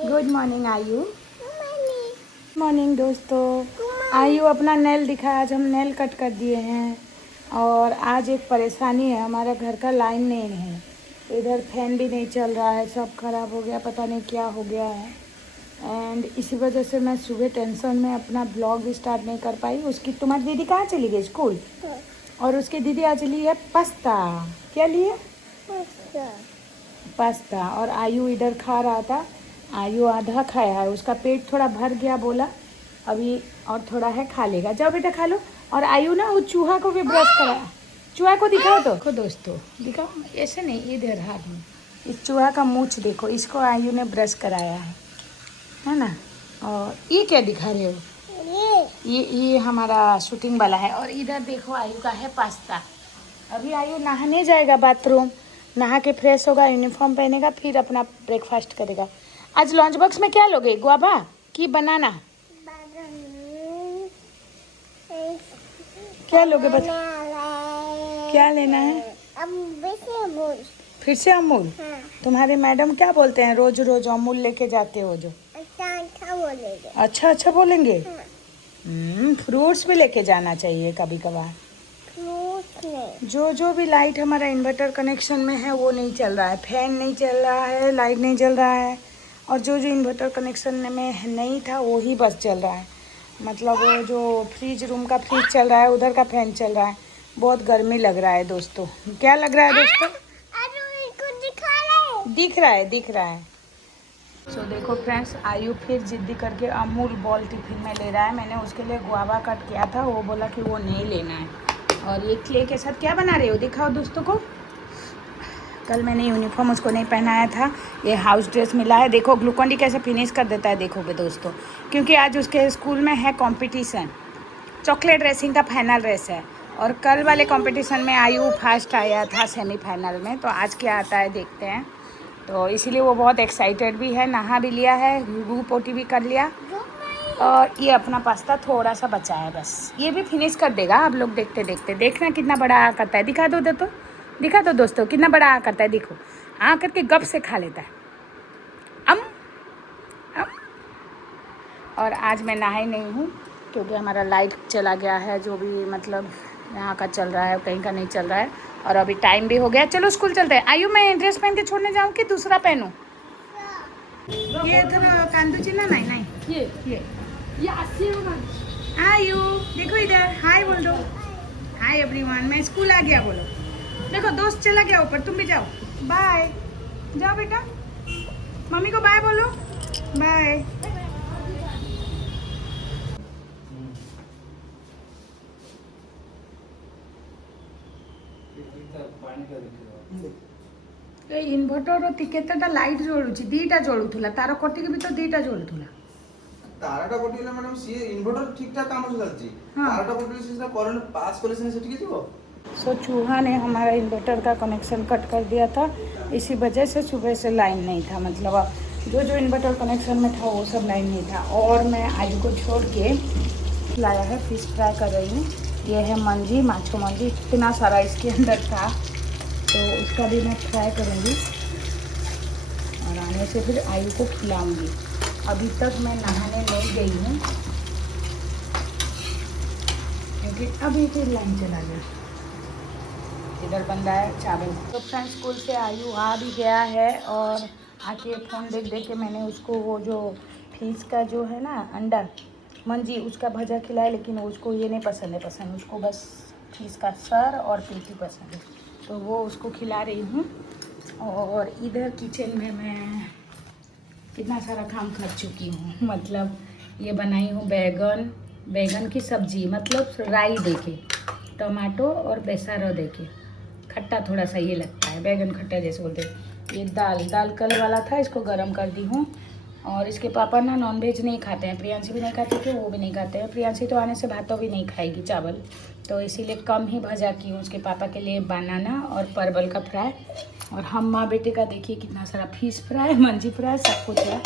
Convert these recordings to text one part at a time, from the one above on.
Good morning आयु। Morning दोस्तों। आयु अपना नेल दिखा। आज हम नेल कट कर दिए हैं और आज एक परेशानी है, हमारा घर का लाइन नहीं है, इधर फैन भी नहीं चल रहा है, सब खराब हो गया, पता नहीं क्या हो गया है। एंड इसी वजह से मैं सुबह टेंशन में अपना ब्लॉग भी स्टार्ट नहीं कर पाई। उसकी तुम्हारी दीदी कहाँ चली गई? स्कूल। और उसकी दीदी आज ली है पास्ता। क्या लिए? पास्ता। और आयु इधर खा रहा था। आयु आधा खाया है, उसका पेट थोड़ा भर गया, बोला अभी और थोड़ा है, खा लेगा। जाओ बेटा खा लो। और आयु ना वो चूहा को भी ब्रश कराया। चूहा को दिखाओ तो देखो दोस्तों, दिखाओ, ऐसे नहीं, इधर हाथ में। इस चूहा का मूंछ देखो, इसको आयु ने ब्रश कराया है ना। और ये क्या दिखा रहे हो? ये हमारा शूटिंग वाला है। और इधर देखो आयु का है पास्ता। अभी आयु नहाने जाएगा बाथरूम, नहा के फ्रेश होगा, यूनिफॉर्म पहनेगा, फिर अपना ब्रेकफास्ट करेगा। आज लंच बॉक्स में क्या लोगे? गुआवा कि बनाना? क्या लोगे बता? क्या लेना है? फिर से अमूल? हाँ। तुम्हारे मैडम क्या बोलते हैं? रोज रोज अमूल लेके जाते हो जो। अच्छा बोलेंगे। अच्छा बोलेंगे। हाँ। फ्रूट्स भी लेके जाना चाहिए कभी कभार। जो भी लाइट हमारा इन्वर्टर कनेक्शन में है वो नहीं चल रहा है, फैन नहीं चल रहा है, लाइट नहीं चल रहा है। और जो इन्वर्टर कनेक्शन में नहीं था वो ही बस चल रहा है। मतलब वो जो फ्रिज रूम का फ्रिज चल रहा है, उधर का फैन चल रहा है। बहुत गर्मी लग रहा है दोस्तों। क्या लग रहा है दोस्तों? दिख रहा है। सो देखो फ्रेंड्स, आयु फिर जिद्दी करके अमूल बॉल टिफिन में ले रहा है। मैंने उसके लिए गुआवा कट किया था, वो बोला कि वो नहीं लेना है। और ये क्ले के साथ क्या बना रहे हो? दिखाओ दोस्तों को। कल मैंने यूनिफॉर्म उसको नहीं पहनाया था, ये हाउस ड्रेस मिला है। देखो ग्लूकॉन डी कैसे फिनिश कर देता है, देखोगे दोस्तों। क्योंकि आज उसके स्कूल में है कंपटीशन, चॉकलेट रेसिंग का फाइनल रेस है। और कल वाले कंपटीशन में आयु फर्स्ट आया था सेमीफाइनल में, तो आज क्या आता है देखते हैं। तो इसीलिए वो बहुत एक्साइटेड भी है। नहा भी लिया है, गू पोटी भी कर लिया। और ये अपना पास्ता थोड़ा सा बचा है, बस ये भी फिनिश कर देगा। आप लोग देखते देखते देखना कितना बड़ा आ करता है। दिखा दो दोस्तों कितना बड़ा आ करता है। देखो आ करके गप से खा लेता है। अम और आज मैं नहाई नहीं हूँ क्योंकि हमारा लाइट चला गया है, जो भी मतलब यहाँ का चल रहा है, कहीं का नहीं चल रहा है। और अभी टाइम भी हो गया, चलो स्कूल चलते हैं। आयु मैं ड्रेस पहन के छोड़ने जाऊँ कि दूसरा पहनूँ? ये तो कांदू चिल्ला नहीं ये आयु देखो इधर, हाय बोल दो। हाय एवरीवन, मैं स्कूल आ गया बोलो। देखो दोस्त चला गया ऊपर, तुम भी जाओ। बाय। जाओ बेटा, मम्मी को बाय बोलो। बाय। इनभर्टर केतेटा लाइट जळुची? दीटा जळुथुला, तार कटिके भी तो दीटा जळुथुला। ताराटा कटिले मैडम सी इन्वर्टर ठीक ठाक काम चलती। ताराटा कटिले से करंट पास करे से ठीक जीवो। सो चूहा ने हमारा इन्वर्टर का कनेक्शन कट कर दिया था, इसी वजह से सुबह से लाइन नहीं था। मतलब जो इन्वर्टर कनेक्शन में था वो सब लाइन नहीं था। और मैं आयु को छोड़ के लाया है, फिश फ्राई कर रही हूँ। ये है मंजी, माछो मंजी, इतना सारा इसके अंदर था, तो उसका भी मैं फ्राई करूँगी और आने से फिर आयु को खिलाऊँगी। अभी तक मैं नहाने नहीं गई हूँ क्योंकि अभी फिर लाइन चला गया। इधर बन रहा है चावल। तो फ्रेंड्स स्कूल से आयु आ भी गया है और आके फ़ोन देख के मैंने उसको वो जो फिश का जो है ना अंडा मंजी, उसका भजा खिलाया, लेकिन उसको ये नहीं पसंद है। उसको बस फिश का सर और पेटी पसंद है, तो वो उसको खिला रही हूँ। और इधर किचन में मैं कितना सारा काम कर चुकी हूँ। मतलब ये बनाई हूँ बैगन की सब्जी, मतलब राई देके, टमाटो और बेसारो देके, खट्टा थोड़ा सा ये लगता है, बैगन खट्टा जैसे बोलते हैं। ये दाल कल वाला था, इसको गरम कर दी हूँ। और इसके पापा ना नॉनवेज नहीं खाते हैं, प्रियांशी भी नहीं खाती थी, वो भी नहीं खाते हैं। प्रियांशी तो आने से भातों भी नहीं खाएगी चावल, तो इसीलिए कम ही भजा की हूँ। उसके पापा के लिए बनाना और परवल का फ्राई। और हम माँ बेटे का देखिए कितना सारा फिश फ्राई, मंजी फ्राई, सब कुछ है।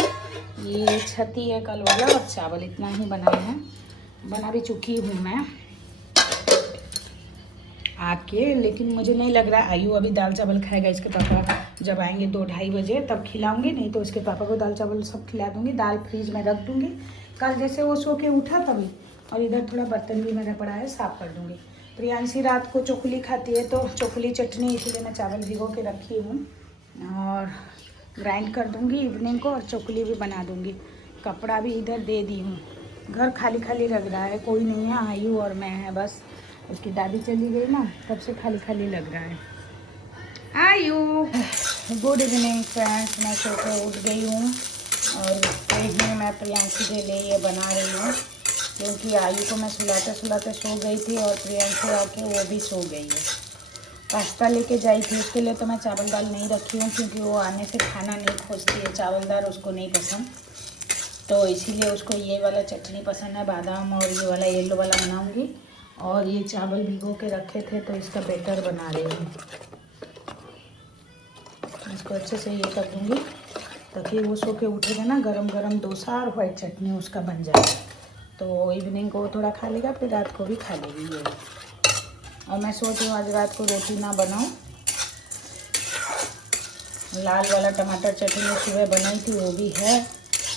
ये छती है कल वाला, और चावल इतना ही बनाए हैं। बना भी चुकी हूँ मैं आके, लेकिन मुझे नहीं लग रहा आयु अभी दाल चावल खाएगा। इसके पापा जब आएंगे 2-2:30 बजे तब खिलाऊंगी, नहीं तो उसके पापा को दाल चावल सब खिला दूंगी। दाल फ्रीज में रख दूंगी, कल जैसे वो सो के उठा तभी। और इधर थोड़ा बर्तन भी मेरा पड़ा है, साफ़ कर दूंगी। प्रियांशी रात को चोखली खाती है तो चोखली चटनी, इसलिए मैं चावल भिगो के रखी हूँ और ग्राइंड कर दूंगी इवनिंग को, और चोखली भी बना दूंगी। कपड़ा भी इधर दे दी हूँ। घर खाली खाली लग रहा है, कोई नहीं है, आयु और मैं है बस। उसकी दादी चली गई ना, तब से खाली खाली लग रहा है। आयु, गुड इवनिंग फ्रेंड्स। मैं सो के उठ गई हूँ और ही मैं प्रियांशी के लिए ये बना रही हूँ, क्योंकि आयु को मैं सुलाते सुलाते सो गई थी और प्रियांशी आके वो भी सो गई है। पास्ता लेके जाई थी, उसके लिए तो मैं चावल दाल नहीं रखी हूँ, क्योंकि वो आने से खाना नहीं खोजती है, चावल दाल उसको नहीं पसंद। तो इसीलिए उसको ये वाला चटनी पसंद है, बादाम और ये वाला येलो वाला बनाऊँगी। और ये चावल भिगो के रखे थे तो इसका बैटर बना रही हूँ। इसको अच्छे से ये कर दूँगी ताकि वो सो के उठेगा ना, गरम गरम डोसा और वाइट चटनी उसका बन जाए। तो इवनिंग को थोड़ा खा लेगा, फिर रात को भी खा लेगी ये। और मैं सोची हूँ आज रात को रोटी ना बनाऊँ। लाल वाला टमाटर चटनी सुबह बनाई थी, वो भी है,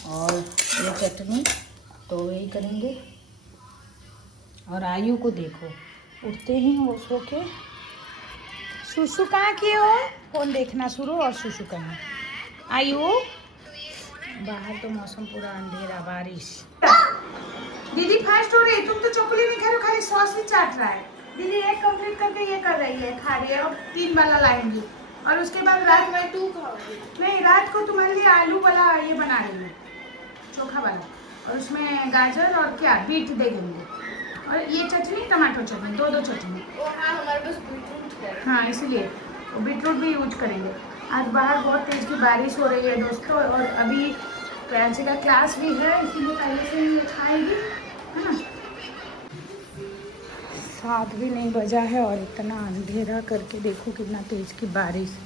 और ये चटनी तो वही करेंगे। और आयु को देखो, उठते ही वो सो के सुसु कहाँ किए हो, फोन देखना शुरू और सुसु करना। आयु, बाहर तो मौसम पूरा अंधेरा, बारिश। दीदी फास्ट हो रही, तुम तो चॉकलेट नहीं खा रहे हो, खाली सॉस ही चाट रहा है। दीदी एक कंप्लीट करके ये कर रही है, खा रही है, और 3 वाला लाएंगी। और उसके बाद रात में 2 खाओगी। नहीं, रात को तुम्हारे लिए आलू वाला ये बना रही हूँ, चोखा वाला, और उसमें गाजर और क्या बीट दे देंगे। और ये चटनी टमाटर चटनी, 2 चटनी। हाँ, हमारे पास बीटरूट है। हाँ, इसलिए बीटरूट भी यूज करेंगे। आज बाहर बहुत तेज़ की बारिश हो रही है दोस्तों, और अभी प्रियांशी का क्लास भी है, इसीलिए पहले से ही खाएगी, है ना। 7 भी नहीं बजा है और इतना अंधेरा करके देखो कितना तेज़ की बारिश,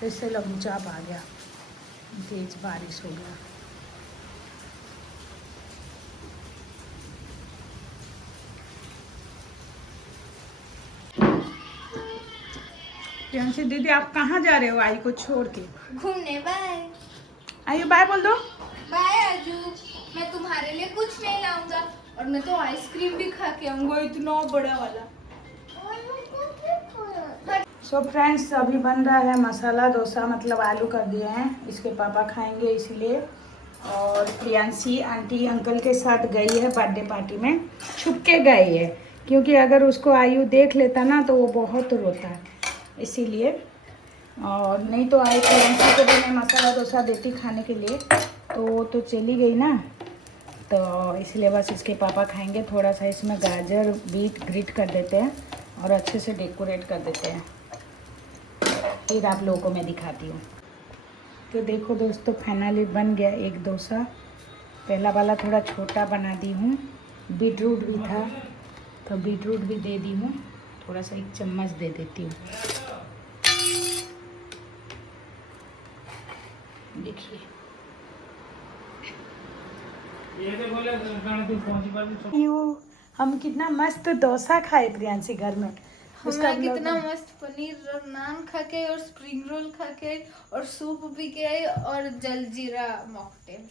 कैसे लघुचाप आ गया, तेज़ बारिश हो गया। प्रियांशी दीदी, आप कहाँ जा रहे हो आयु को छोड़ के? घूमने। बाय। आयु बाय बोल दो। बाय आजू, मैं तुम्हारे लिए कुछ नहीं लाऊंगा, और मैं तो आइसक्रीम भी खा के आऊंगा, इतना बड़ा वाला। सो फ्रेंड्स, अभी बन रहा है मसाला डोसा, मतलब आलू कर दिए हैं, इसके पापा खाएंगे इसलिए। और प्रियांशी आंटी अंकल के साथ गई है बर्थडे पार्टी में, छुप के गई है, क्योंकि अगर उसको आयु देख लेता ना तो वो बहुत रोता है, इसीलिए। और नहीं तो आई प्रियांशी को भी मैं मसाला डोसा देती खाने के लिए, तो वो तो चली गई ना, तो इसलिए बस इसके पापा खाएंगे। थोड़ा सा इसमें गाजर बीट ग्रीट कर देते हैं और अच्छे से डेकोरेट कर देते हैं, फिर आप लोगों को मैं दिखाती हूँ। तो देखो दोस्तों, फाइनली बन गया एक डोसा। पहला वाला थोड़ा छोटा बना दी हूँ, बीटरूट भी था तो बीटरूट भी दे दी हूँ, थोड़ा सा 1 चम्मच दे देती हूँ। देखिए हम कितना मस्त डोसा खाए प्रियांशी घर में। उसका हमने कितना मस्त पनीर और नान खा के और स्प्रिंग रोल खा के और सूप पी के आए और जलजीरा मॉकटेल।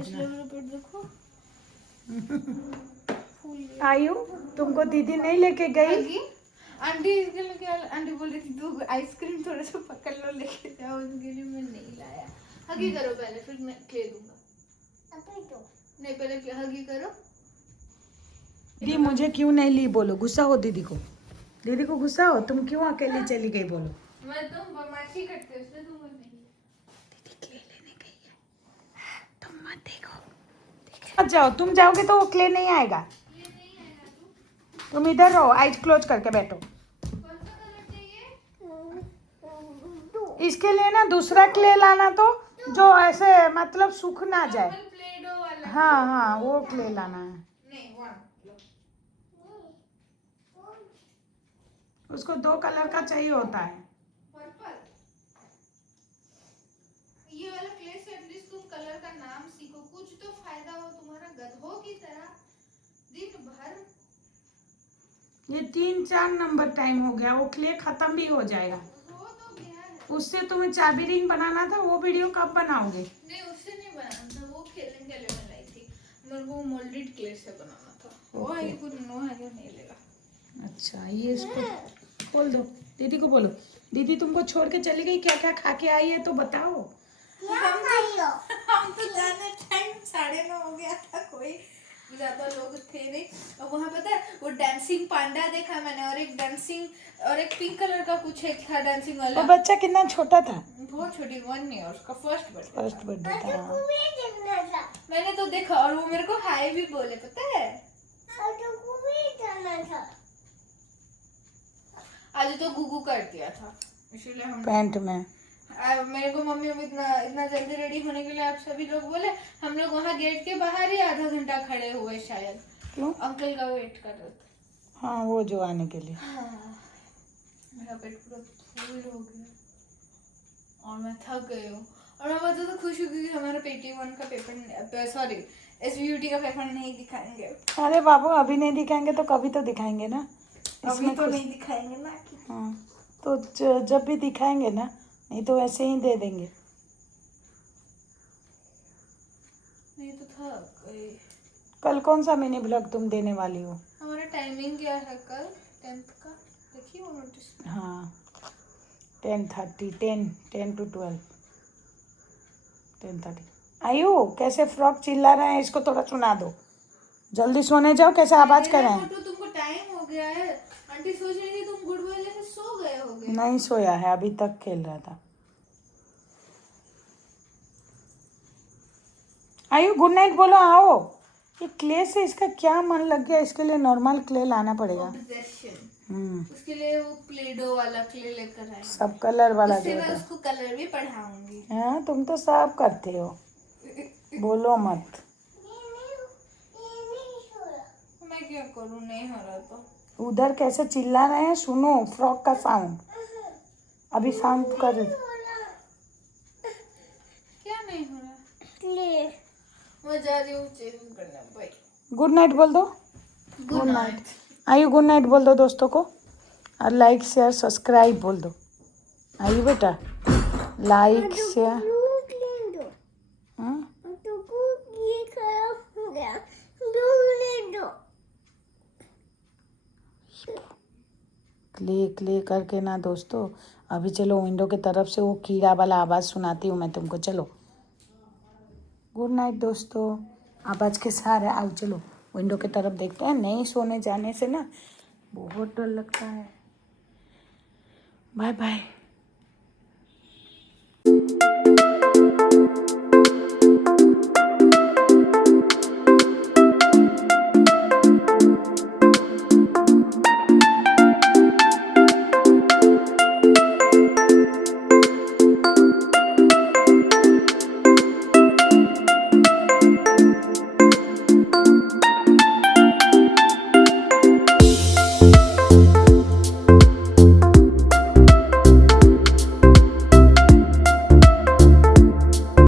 इसलिए मेरा पेट देखो फूल गया। आयु, तुमको दीदी नहीं लेके गई? आंटी इसके लिए आंटी बोल रही थी तू आइसक्रीम थोड़ा सा पकड़ लो लेके जाओ, उसके लिए मैं नहीं लाया। हगी करो पहले, फिर मैं ले दूंगा। नहीं, पहले हगी करो। दीदी मुझे क्यों नहीं ली बोलो, गुस्सा हो दीदी को, दीदी को गुस्सा हो, तुम क्यों अकेली चली गई बोलो। मैं तो बदमाशी करती हूँ, इसलिए तुम नहीं। दीदी क्ले लेने गई है, तुम मत देखो, मत जाओ, तुम जाओगे तो वो क्ले नहीं आएगा। तुम इधर रहो, आइज क्लोज करके बैठो। कौन सा कलर चाहिए? इसके लिए ना दूसरा क्ले लाना, तो जो ऐसे मतलब सूख ना जाए। प्ले-डो वाला। हाँ हाँ, वो क्ले लाना है। नहीं, उसको 2 कलर का चाहिए होता है। पर्पल। ये वाला क्ले से एटलीस्ट तुम कलर का नाम सीखो, कुछ तो फायदा हो तुम्हारा। गधों की तरह दिन भर। ये 3-4 नंबर टाइम हो गया, वो क्ले खत्म भी हो जाएगा। हो तो गया है। उससे तुम्हें चाबी रिंग बनाना था, वो वीडियो कब बनाओगे? नहीं उससे नहीं बनाना था, वो खेलने के लिए बनाई थी। मेरे को मोल्डेड क्ले से बनाना था। वो है कि नो है जो नहीं लेगा। अच्छा ये इसको खोल दो, दीदी को बोलो, दीदी तुमको छोड़ के चली गई, क्या क्या खा के आई है तो बताओ। हम तो जाने टाइम 9:30 हो गया था, कोई ज्यादा लोग थे नहीं। और वहाँ पता है वो डांसिंग पांडा देखा मैंने, और एक डांसिंग और एक पिंक कलर का कुछ एक था डांसिंग वाला। वो बच्चा कितना छोटा था? बहुत छोटी, 1 ईयर, उसका फर्स्ट बर्थडे था। मैंने तो देखा, और वो मेरे को हाय भी बोले, पता है। आज तो गुगू कर दिया था, इसलिए हम पैंट में। मेरे को मम्मी इतना जल्दी रेडी होने के लिए आप सभी लोग बोले। हम लोग वहाँ गेट के बाहर ही आधा घंटा खड़े हुए शायद। क्यों? अंकल का वेट कर रहे थे। हाँ वो जो आने के लिए। हाँ, मेरा पेट पूरा फुल हो गया और मैं थक गई हूँ। और मैं बहुत ज़्यादा खुश हूँ क्योंकि हमारा PT1 का पेपर, सॉरी SVUT का पेपर नहीं दिखाएंगे। अरे बाबू अभी नहीं दिखाएंगे तो कभी तो दिखाएंगे ना। अभी तो नहीं दिखाएंगे ना। हाँ तो जब भी दिखाएंगे ना, नहीं तो ऐसे ही दे देंगे। नहीं तो थक गई। कल कौन सा मिनी ब्लॉग तुम देने वाली हो? हमारा टाइमिंग क्या है कल 10th का? देखिए वो नोटिस। हाँ 10:30, 10 to 12, 10:30। आयु कैसे फ्रॉक चिल्ला रहे हैं, इसको थोड़ा सुना दो। जल्दी सोने जाओ, कैसे आवाज कर रहे हैं। तो तुमको टाइम हो गया है, आंटी सोच रही थी तुम गुड बॉय जैसे सो गए होगे। नहीं सोया है, अभी तक खेल रहा था। आयु गुड नाइट बोलो, आओ। ये क्ले से इसका क्या मन लग गया, इसके लिए नॉर्मल क्ले लाना पड़ेगा। ऑब्सेशन। उसके लिए वो प्लेडो वाला क्ले लेकर आए। सब कलर वाला उससे जो मैं होता उसको कलर भी पढ़ाऊंगी। है। हाँ तुम तो सब करते हो, बोलो मत। मैं क्या करूं, नहीं हो रहा तो। उधर कैसे चिल्ला रहे हैं, सुनो फ्रॉक का साउंड। अभी साउंड कर रहे। क्या नहीं हो रहा? मैं जा रही हूँ चेंज करने, बाय। गुड नाइट बोल दो। Good night. आयु गुड नाइट बोल दो दोस्तों को, और लाइक शेयर सब्सक्राइब बोल दो। आयु बेटा लाइक शेयर। क्ले क्ले करके ना दोस्तों। अभी चलो विंडो की तरफ से वो कीड़ा वाला आवाज़ सुनाती हूँ मैं तुमको, चलो। गुड नाइट दोस्तों, आवाज़ के सहारे आओ, चलो विंडो की तरफ देखते हैं। नहीं सोने जाने से ना बहुत डर लगता है। Bye bye.